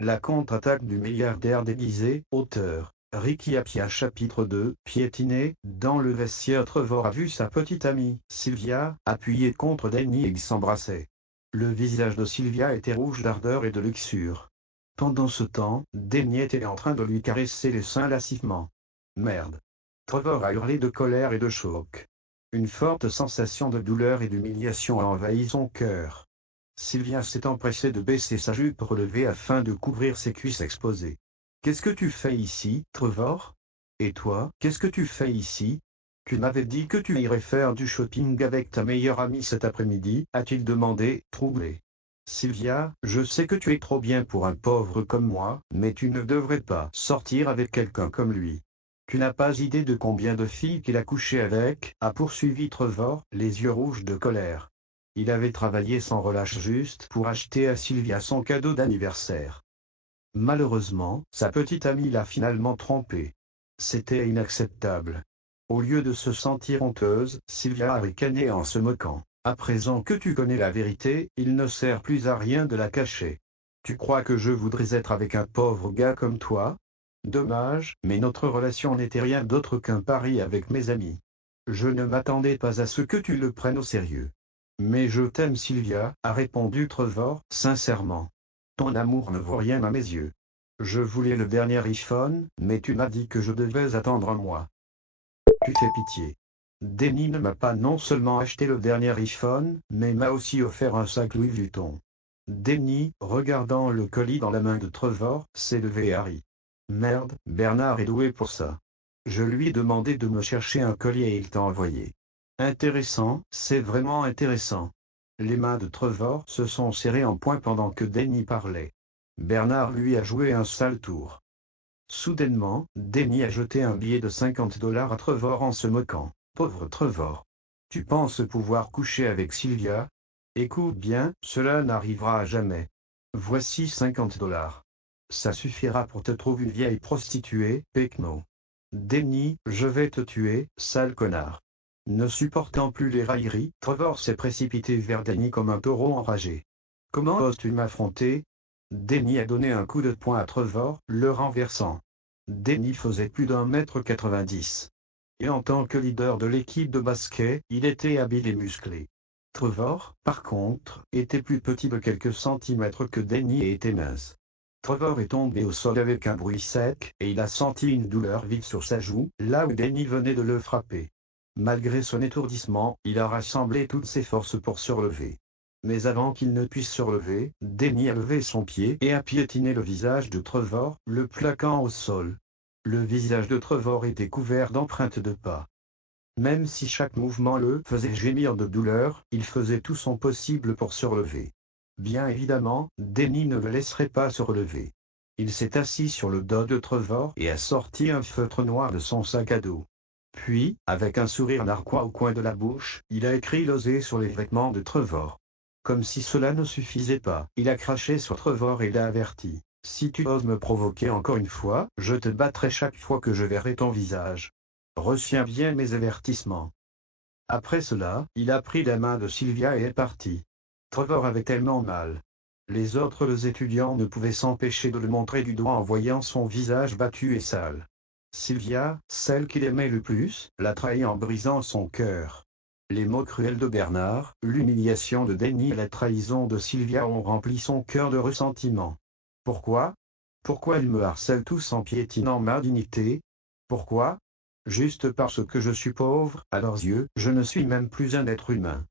La contre-attaque du milliardaire déguisé, auteur. Ricky Appiah chapitre 2, piétiné, dans le vestiaire Trevor a vu sa petite amie, Sylvia, appuyée contre Danny et ils s'embrassaient. Le visage de Sylvia était rouge d'ardeur et de luxure. Pendant ce temps, Danny était en train de lui caresser les seins lascivement. Merde. Trevor a hurlé de colère et de choc. Une forte sensation de douleur et d'humiliation a envahi son cœur. Sylvia s'est empressée de baisser sa jupe relevée afin de couvrir ses cuisses exposées. « Qu'est-ce que tu fais ici, Trevor? Et toi, qu'est-ce que tu fais ici? Tu m'avais dit que tu irais faire du shopping avec ta meilleure amie cet après-midi, a-t-il demandé, troublé. Sylvia, je sais que tu es trop bien pour un pauvre comme moi, mais tu ne devrais pas sortir avec quelqu'un comme lui. Tu n'as pas idée de combien de filles qu'il a couché avec, a poursuivi Trevor, les yeux rouges de colère. Il avait travaillé sans relâche juste pour acheter à Sylvia son cadeau d'anniversaire. Malheureusement, sa petite amie l'a finalement trompé. C'était inacceptable. Au lieu de se sentir honteuse, Sylvia a ricané en se moquant. À présent que tu connais la vérité, il ne sert plus à rien de la cacher. Tu crois que je voudrais être avec un pauvre gars comme toi? Dommage, mais notre relation n'était rien d'autre qu'un pari avec mes amis. Je ne m'attendais pas à ce que tu le prennes au sérieux. Mais je t'aime Sylvia, a répondu Trevor, sincèrement. Ton amour ne vaut rien à mes yeux. Je voulais le dernier iPhone, mais tu m'as dit que je devais attendre un mois. Tu fais pitié. Danny ne m'a pas non seulement acheté le dernier iPhone, mais m'a aussi offert un sac Louis Vuitton. Danny, regardant le colis dans la main de Trevor, s'est levé et a ri. Merde, Bernard est doué pour ça. Je lui ai demandé de me chercher un collier et il t'a envoyé. Intéressant, c'est vraiment intéressant. Les mains de Trevor se sont serrées en poing pendant que Danny parlait. Bernard lui a joué un sale tour. Soudainement, Danny a jeté un billet de $50 à Trevor en se moquant. Pauvre Trevor. Tu penses pouvoir coucher avec Sylvia? Écoute bien, cela n'arrivera jamais. Voici $50. Ça suffira pour te trouver une vieille prostituée, Pecno. Danny, je vais te tuer, sale connard. Ne supportant plus les railleries, Trevor s'est précipité vers Danny comme un taureau enragé. Comment oses-tu m'affronter? Danny a donné un coup de poing à Trevor, le renversant. Danny faisait plus d'1,90 m. Et en tant que leader de l'équipe de basket, il était habile et musclé. Trevor, par contre, était plus petit de quelques centimètres que Danny et était mince. Trevor est tombé au sol avec un bruit sec, et il a senti une douleur vive sur sa joue, là où Danny venait de le frapper. Malgré son étourdissement, il a rassemblé toutes ses forces pour se relever. Mais avant qu'il ne puisse se relever, Danny a levé son pied et a piétiné le visage de Trevor, le plaquant au sol. Le visage de Trevor était couvert d'empreintes de pas. Même si chaque mouvement le faisait gémir de douleur, il faisait tout son possible pour se relever. Bien évidemment, Danny ne le laisserait pas se relever. Il s'est assis sur le dos de Trevor et a sorti un feutre noir de son sac à dos. Puis, avec un sourire narquois au coin de la bouche, il a écrit l'osé sur les vêtements de Trevor. Comme si cela ne suffisait pas, il a craché sur Trevor et l'a averti. Si tu oses me provoquer encore une fois, je te battrai chaque fois que je verrai ton visage. Retiens bien mes avertissements. Après cela, il a pris la main de Sylvia et est parti. Trevor avait tellement mal. Les autres étudiants ne pouvaient s'empêcher de le montrer du doigt en voyant son visage battu et sale. Sylvia, celle qu'il aimait le plus, l'a trahi en brisant son cœur. Les mots cruels de Bernard, l'humiliation de Danny et la trahison de Sylvia ont rempli son cœur de ressentiment. Pourquoi? Pourquoi ils me harcèlent tous en piétinant ma dignité? Pourquoi? Juste parce que je suis pauvre, à leurs yeux, je ne suis même plus un être humain.